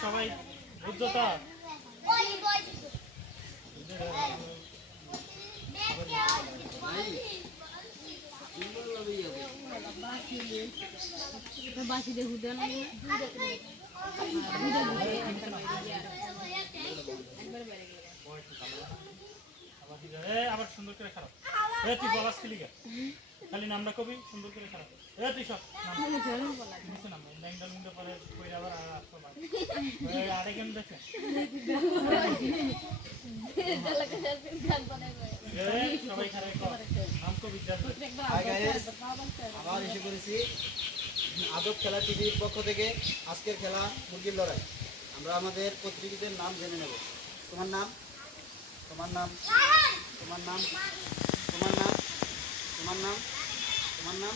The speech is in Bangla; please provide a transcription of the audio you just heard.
সবাই বুঝছো তো? বাসি দেখু দেন আবার সুন্দর করে খারাপ তুই বলাস লিখে খালি নামটা কবি সুন্দর করে খারাপ তুই সব আরেকজন দেখে সবাই খারাপ নাম কবি আবার এসে করেছি আদব খেলা টিভির পক্ষ থেকে আজকের খেলা মুরগির লড়াই। আমরা আমাদের প্রতিযোগীদের নাম জেনে নেব। তোমার নাম, তোমার নাম, তোমার নাম, তোমার নাম, তোমার নাম, তোমার নাম।